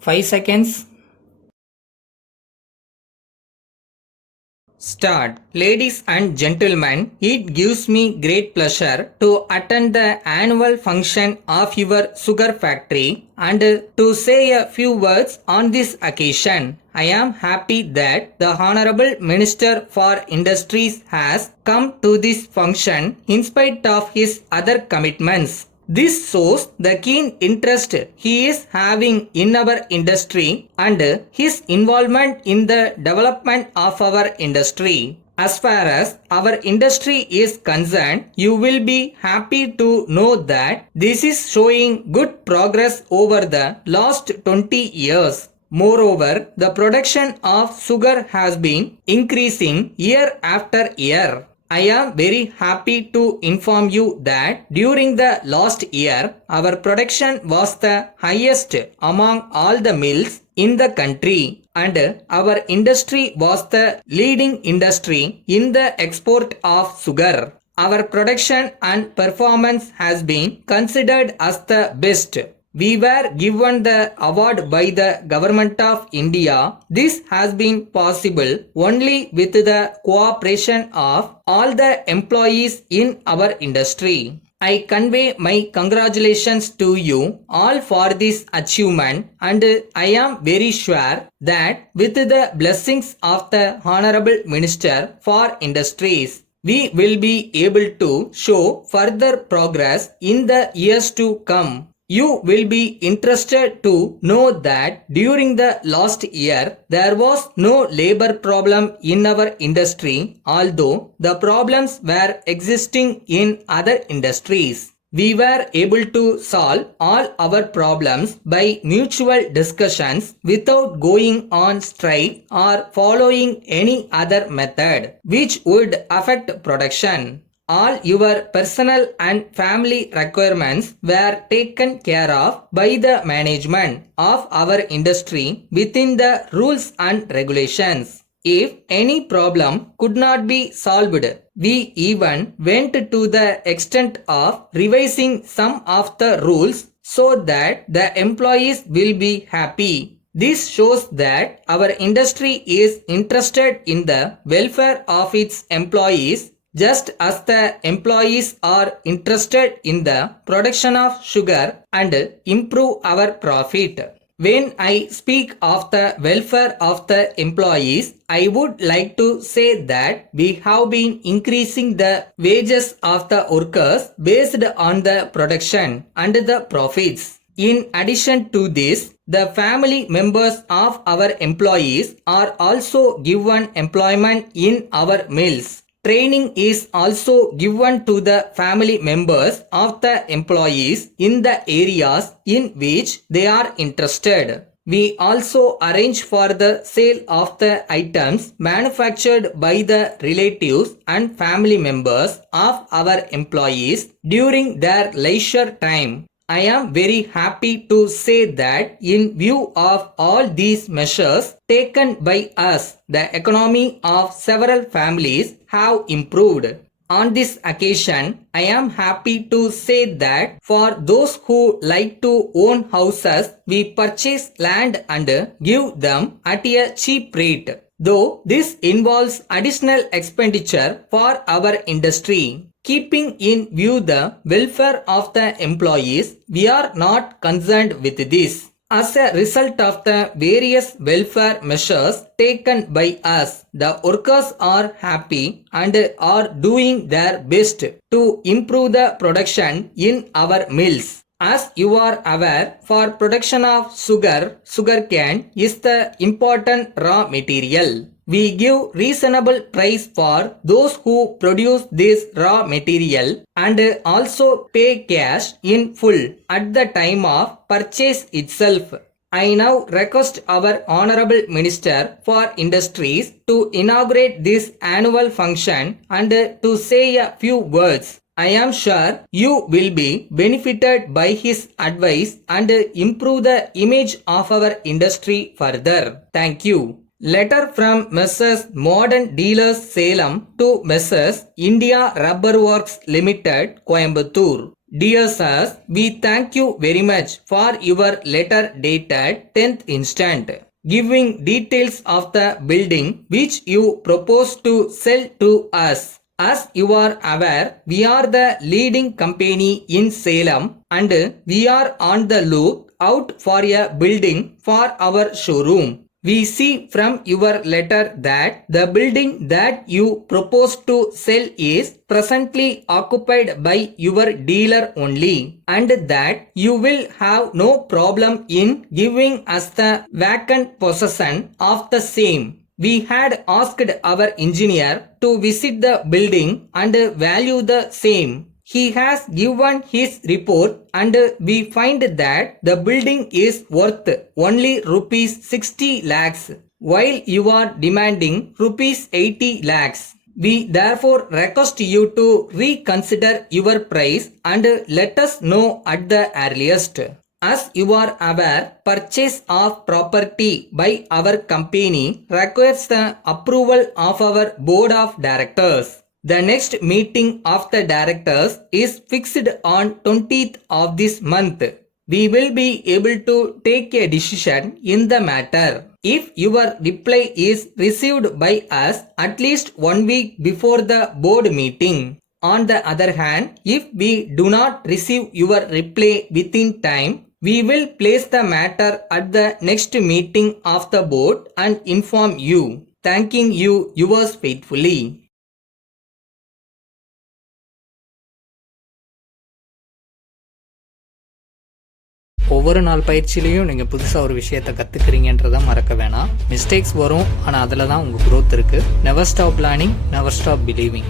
5 seconds. Start. Ladies and gentlemen, it gives me great pleasure to attend the annual function of your sugar factory and to say a few words on this occasion. I am happy that the Honorable Minister for Industries has come to this function in spite of his other commitments. This shows the keen interest he is having in our industry and his involvement in the development of our industry. As far as our industry is concerned, you will be happy to know that this is showing good progress over the last 20 years. Moreover, the production of sugar has been increasing year after year. I am very happy to inform you that during the last year, our production was the highest among all the mills in the country and our industry was the leading industry in the export of sugar. Our production and performance has been considered as the best. We were given the award by the Government of India. This has been possible only with the cooperation of all the employees in our industry. I convey my congratulations to you all for this achievement and I am very sure that with the blessings of the Honorable Minister for Industries, we will be able to show further progress in the years to come. You will be interested to know that during the last year, there was no labor problem in our industry, although the problems were existing in other industries. We were able to solve all our problems by mutual discussions without going on strike or following any other method which would affect production. All your personal and family requirements were taken care of by the management of our industry within the rules and regulations. If any problem could not be solved, we even went to the extent of revising some of the rules so that the employees will be happy. This shows that our industry is interested in the welfare of its employees just as the employees are interested in the production of sugar and improve our profit. When I speak of the welfare of the employees, I would like to say that we have been increasing the wages of the workers based on the production and the profits. In addition to this, the family members of our employees are also given employment in our mills. Training is also given to the family members of the employees in the areas in which they are interested. We also arrange for the sale of the items manufactured by the relatives and family members of our employees during their leisure time. I am very happy to say that in view of all these measures taken by us, the economy of several families have improved. On this occasion, I am happy to say that for those who like to own houses, we purchase land and give them at a cheap rate. Though this involves additional expenditure for our industry. Keeping in view the welfare of the employees, we are not concerned with this. As a result of the various welfare measures taken by us, the workers are happy and are doing their best to improve the production in our mills. As you are aware, for production of sugarcane is the important raw material. We give reasonable price for those who produce this raw material and also pay cash in full at the time of purchase itself. I now request our Honorable Minister for Industries to inaugurate this annual function and to say a few words. I am sure you will be benefited by his advice and improve the image of our industry further. Thank you. Letter from Messrs. Modern Dealers Salem to Messrs. India Rubber Works Limited, Coimbatore. Dear sirs, we thank you very much for your letter dated 10th instant, giving details of the building which you propose to sell to us. As you are aware, we are the leading company in Salem and we are on the lookout for a building for our showroom. We see from your letter that the building that you propose to sell is presently occupied by your dealer only, and that you will have no problem in giving us the vacant possession of the same. We had asked our engineer to visit the building and value the same. He has given his report and we find that the building is worth only rupees 60 lakhs, while you are demanding rupees 80 lakhs. We therefore request you to reconsider your price and let us know at the earliest. As you are aware, purchase of property by our company requires the approval of our board of directors. The next meeting of the directors is fixed on 20th of this month. We will be able to take a decision in the matter. If your reply is received by us at least 1 week before the board meeting. On the other hand, if we do not receive your reply within time, we will place the matter at the next meeting of the board and inform you. Thanking you, yours faithfully. ஒவ்வொரு நாள் பயிற்சியிலையும் நீங்கள் புதுசாக ஒரு விஷயத்தை கற்றுக்கிறீங்கன்றதை மறக்க வேணாம். Mistakes வரும், ஆனால் அதில் தான் உங்கள் growth இருக்குது. Never stop learning, never stop believing.